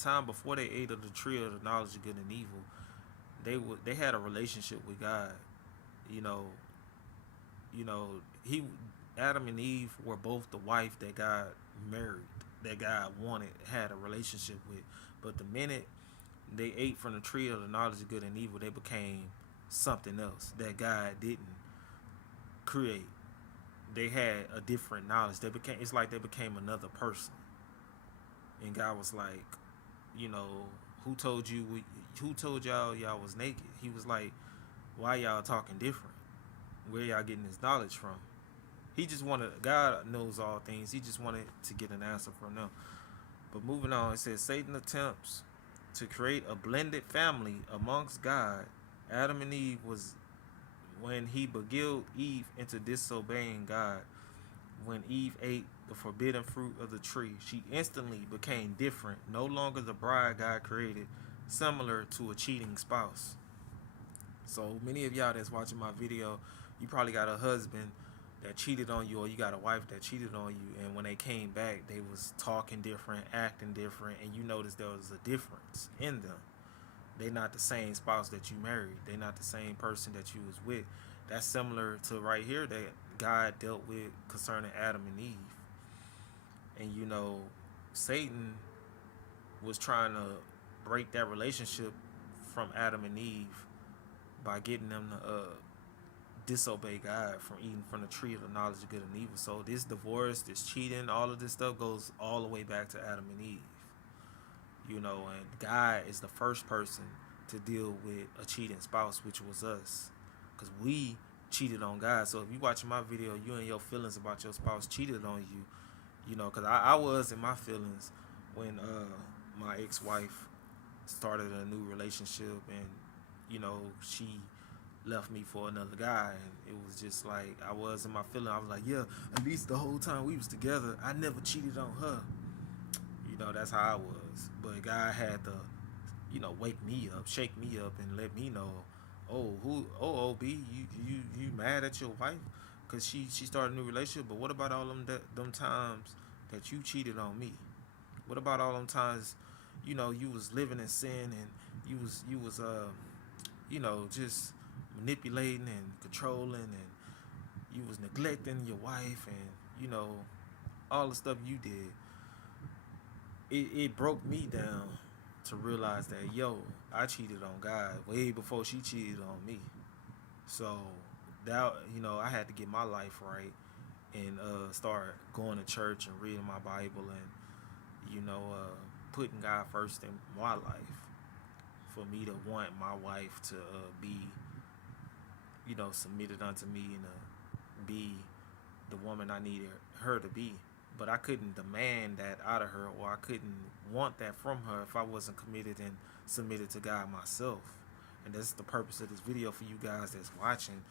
time before they ate of the tree of the knowledge of good and evil, they had a relationship with God. You know, he Adam and Eve were both the wife that God married, that God wanted, had a relationship with. But the minute they ate from the tree of the knowledge of good and evil, they became something else that God didn't create. They had a different knowledge. It's like they became another person. And God was like, you know, who told y'all was naked? He was like, why y'all talking different? Where y'all getting this knowledge from? He just wanted, God knows all things. He just wanted to get an answer from them. But moving on, it says Satan attempts to create a blended family amongst God. Adam and Eve was when he beguiled Eve into disobeying God. When Eve ate the forbidden fruit of the tree, she instantly became different, no longer the bride God created, similar to a cheating spouse. So many of y'all that's watching my video, you probably got a husband that cheated on you, or you got a wife that cheated on you, and when they came back, they was talking different, acting different, and you noticed there was a difference in them. They not the same spouse that you married. They not the same person that you was with. That's similar to right here that God dealt with concerning Adam and Eve. And you know, Satan was trying to break that relationship from Adam and Eve by getting them to disobey God from eating from the tree of the knowledge of good and evil. So this divorce, this cheating, all of this stuff goes all the way back to Adam and Eve. You know, and God is the first person to deal with a cheating spouse, which was us, because we cheated on God. So if you watching my video, you and your feelings about your spouse cheated on you, you know, because I was in my feelings when my ex-wife started a new relationship, and you know, she left me for another guy, and it was just like I was in my feeling. I was like, yeah, at least the whole time we was together, I never cheated on her. You know, that's how I was. But God had to, you know, wake me up, shake me up, and let me know, OB, you mad at your wife because she started a new relationship. But what about all them times that you cheated on me? What about all them times, you know, you was living in sin, and you was you know, just manipulating and controlling, and you was neglecting your wife, and you know, all the stuff you did. It broke me down to realize that, yo, I cheated on God way before she cheated on me. So that, you know, I had to get my life right, and start going to church and reading my Bible, and you know, putting God first in my life, for me to want my wife to be, you know, submitted unto me, and be the woman I needed her to be. But I couldn't demand that out of her, or I couldn't want that from her if I wasn't committed and submitted to God myself. And that's the purpose of this video for you guys that's watching.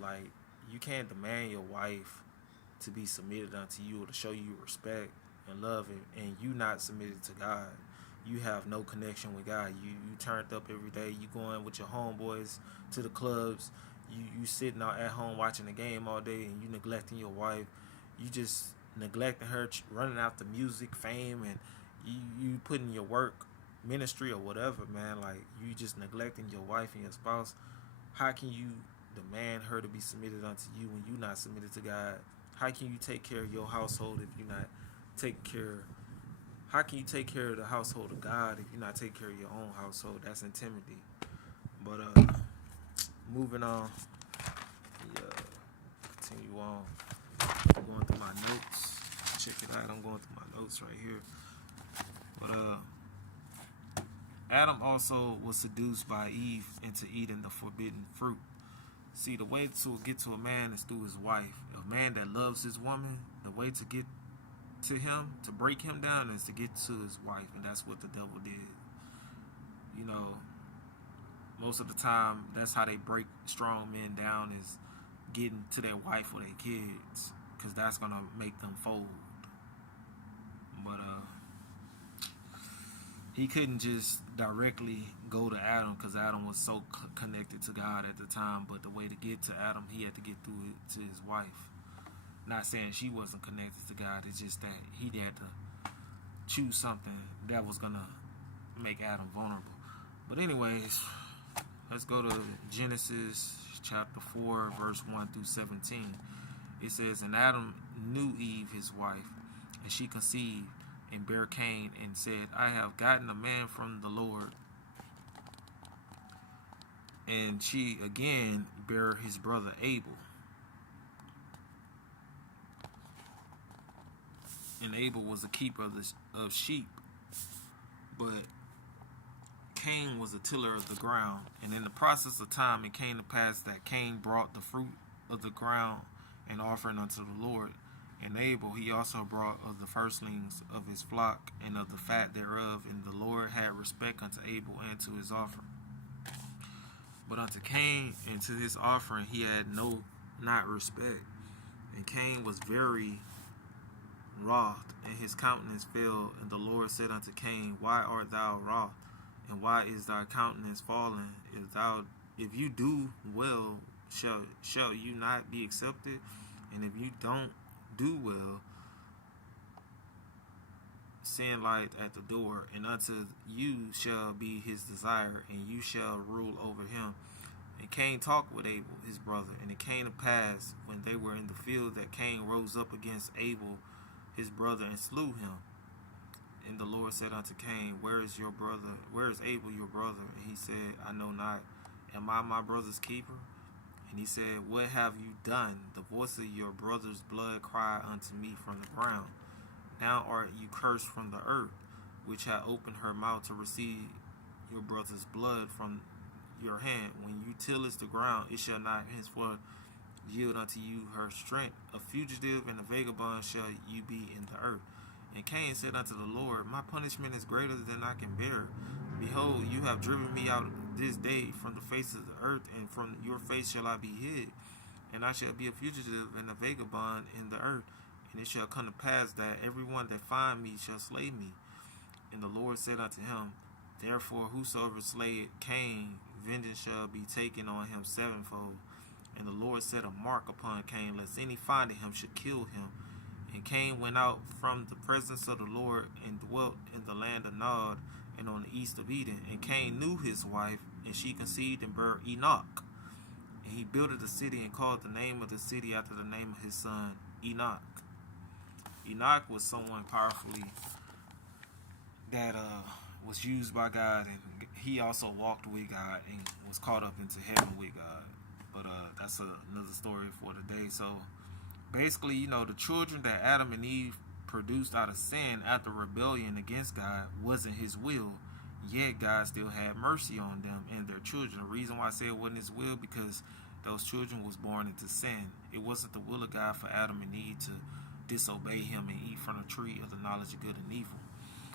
Like, you can't demand your wife to be submitted unto you, or to show you respect and love, and you not submitted to God. You have no connection with God. You turned up every day. You going with your homeboys to the clubs. You sitting out at home watching the game all day, and you neglecting your wife. You just neglecting her, running after music, fame, and you putting your work, ministry, or whatever, man. Like, you just neglecting your wife and your spouse. How can you demand her to be submitted unto you when you not submitted to God? How can you take care of your household if you're not taking care? How can you take care of the household of God if you're not taking care of your own household? That's intimidity. But moving on, continue on. I'm going through my notes. Check it out. I'm going through my notes right here. But Adam also was seduced by Eve into eating the forbidden fruit. See, the way to get to a man is through his wife. A man that loves his woman, the way to get to him, to break him down, is to get to his wife, and that's what the devil did. You know, most of the time, that's how they break strong men down, is getting to their wife or their kids, because that's gonna make them fold. But he couldn't just directly go to Adam, because Adam was so connected to God at the time. But the way to get to Adam, he had to get through it to his wife. Not saying she wasn't connected to God, it's just that he had to choose something that was gonna make Adam vulnerable. But anyways, let's go to Genesis chapter 4, verse 1 through 17. It says, "And Adam knew Eve his wife, and she conceived and bare Cain, and said, I have gotten a man from the Lord. And she again bare his brother Abel. And Abel was a keeper of sheep, but Cain was a tiller of the ground. And in the process of time, it came to pass that Cain brought the fruit of the ground an offering unto the Lord. And Abel he also brought of the firstlings of his flock and of the fat thereof. And the Lord had respect unto Abel and to his offering. But unto Cain and to his offering he had not respect. And Cain was very wroth, and his countenance fell. And the Lord said unto Cain, Why art thou wroth? And why is thy countenance fallen? If you do well, shall you not be accepted? And if you don't do well, sin lieth at the door, and unto you shall be his desire, and you shall rule over him. And Cain talked with Abel his brother. And it came to pass, when they were in the field, that Cain rose up against Abel his brother, and slew him. And the Lord said unto Cain, Where is your brother? Where is Abel your brother? And he said, I know not. Am I my brother's keeper? And he said, What have you done? The voice of your brother's blood cried unto me from the ground. Now art you cursed from the earth, which hath opened her mouth to receive your brother's blood from your hand. When you tillest the ground, it shall not henceforth yield unto you her strength. A fugitive and a vagabond shall you be in the earth. And Cain said unto the Lord, My punishment is greater than I can bear. Behold, you have driven me out this day from the face of the earth, and from your face shall I be hid. And I shall be a fugitive and a vagabond in the earth. And it shall come to pass that everyone that find me shall slay me. And the Lord said unto him, Therefore whosoever slayeth Cain, vengeance shall be taken on him sevenfold. And the Lord set a mark upon Cain, lest any finding him should kill him. And Cain went out from the presence of the Lord, and dwelt in the land of Nod, and on the east of Eden. And Cain knew his wife, and she conceived and bare Enoch. And he builded a city, and called the name of the city after the name of his son, Enoch. Enoch was someone powerfully that was used by God, and he also walked with God and was caught up into heaven with God. But that's another story for today. So basically, the children that Adam and Eve produced out of sin after rebellion against God wasn't his will, yet God still had mercy on them and their children. The reason why I say it wasn't his will, because those children was born into sin. It wasn't the will of God for Adam and Eve to disobey him and eat from the tree of the knowledge of good and evil.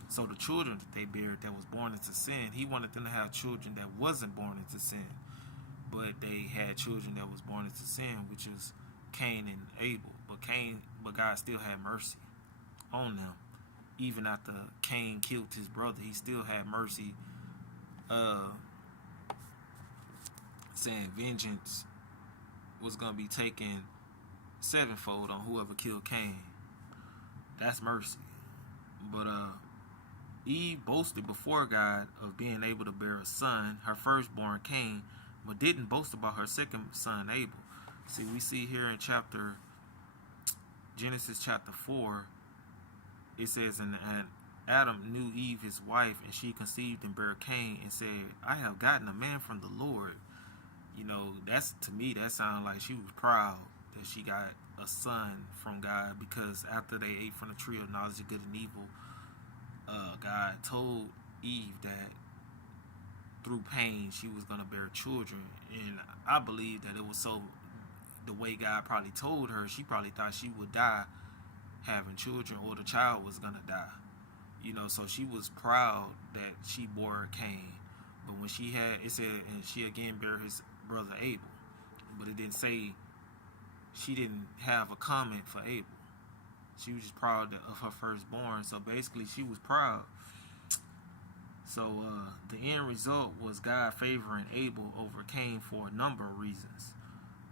So the children that they bared that was born into sin, he wanted them to have children that wasn't born into sin. But they had children that was born into sin, which was Cain and Abel. But God still had mercy on them. Even after Cain killed his brother, he still had mercy, saying vengeance was going to be taken sevenfold on whoever killed Cain. That's mercy. But Eve boasted before God of being able to bear a son, her firstborn Cain, but didn't boast about her second son Abel. See, we see here in Genesis chapter 4, it says, and Adam knew Eve his wife, and she conceived and bare Cain, and said, I have gotten a man from the Lord. That's, to me, that sounded like she was proud that she got a son from God, because after they ate from the tree of knowledge of good and evil, God told Eve that through pain she was going to bear children. And I believe that it was so, the way God probably told her, she probably thought she would die having children, or the child was going to die. So she was proud that she bore Cain. But when she had, it said, and she again bare his brother Abel. But it didn't say, she didn't have a comment for Abel. She was just proud of her firstborn. So basically she was proud. So the end result was God favoring Abel over Cain for a number of reasons.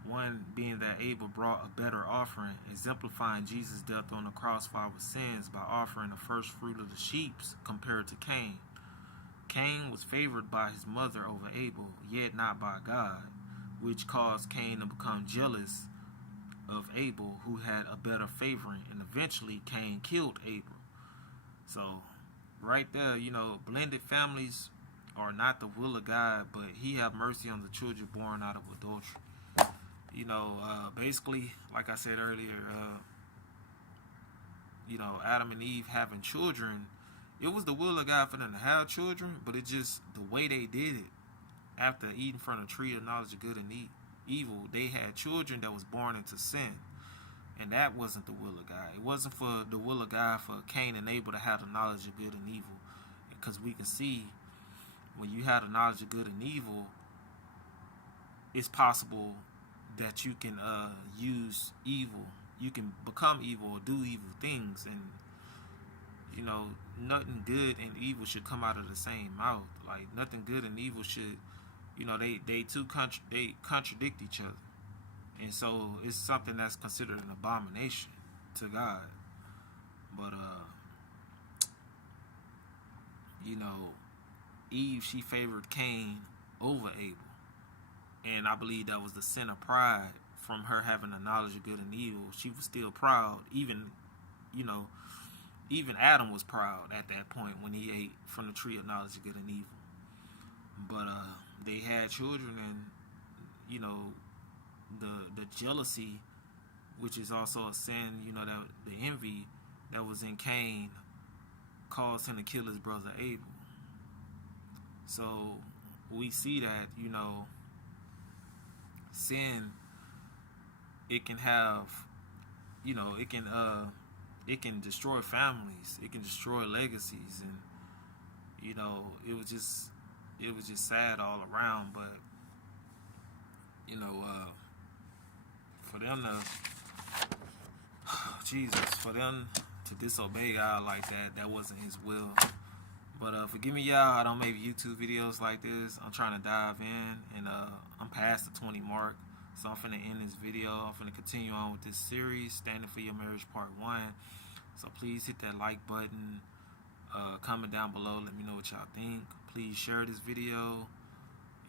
One being that Abel brought a better offering, exemplifying Jesus' death on the cross for our sins by offering the first fruit of the sheep compared to Cain. Cain was favored by his mother over Abel, yet not by God, which caused Cain to become jealous of Abel, who had a better favoring, and eventually Cain killed Abel. So, right there, blended families are not the will of God, but He have mercy on the children born out of adultery. Basically, like I said earlier, Adam and Eve having children, it was the will of God for them to have children, but it just the way they did it. After eating from the tree of knowledge of good and evil, they had children that was born into sin, and that wasn't the will of God. It wasn't for the will of God for Cain and Abel to have the knowledge of good and evil, because we can see when you have the knowledge of good and evil, it's possible that you can use evil. You can become evil or do evil things, and nothing good and evil should come out of the same mouth. Like nothing good and evil should, they contradict each other, and so it's something that's considered an abomination to God. But Eve, she favored Cain over Abel, and I believe that was the sin of pride from her having the knowledge of good and evil. She was still proud, even Adam was proud at that point when he ate from the tree of knowledge of good and evil. But they had children, and the jealousy, which is also a sin, that the envy that was in Cain caused him to kill his brother Abel. So we see that sin, it can have, it can destroy families, it can destroy legacies, and it was just sad all around. But for them for them to disobey God like that wasn't His will. But forgive me, y'all, I don't make YouTube videos like this. I'm trying to dive in, and I'm past the 20 mark. So I'm finna end this video. I'm finna continue on with this series, Standing for Your Marriage Part 1. So please hit that like button. Comment down below. Let me know what y'all think. Please share this video.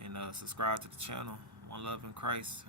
And subscribe to the channel. One love in Christ.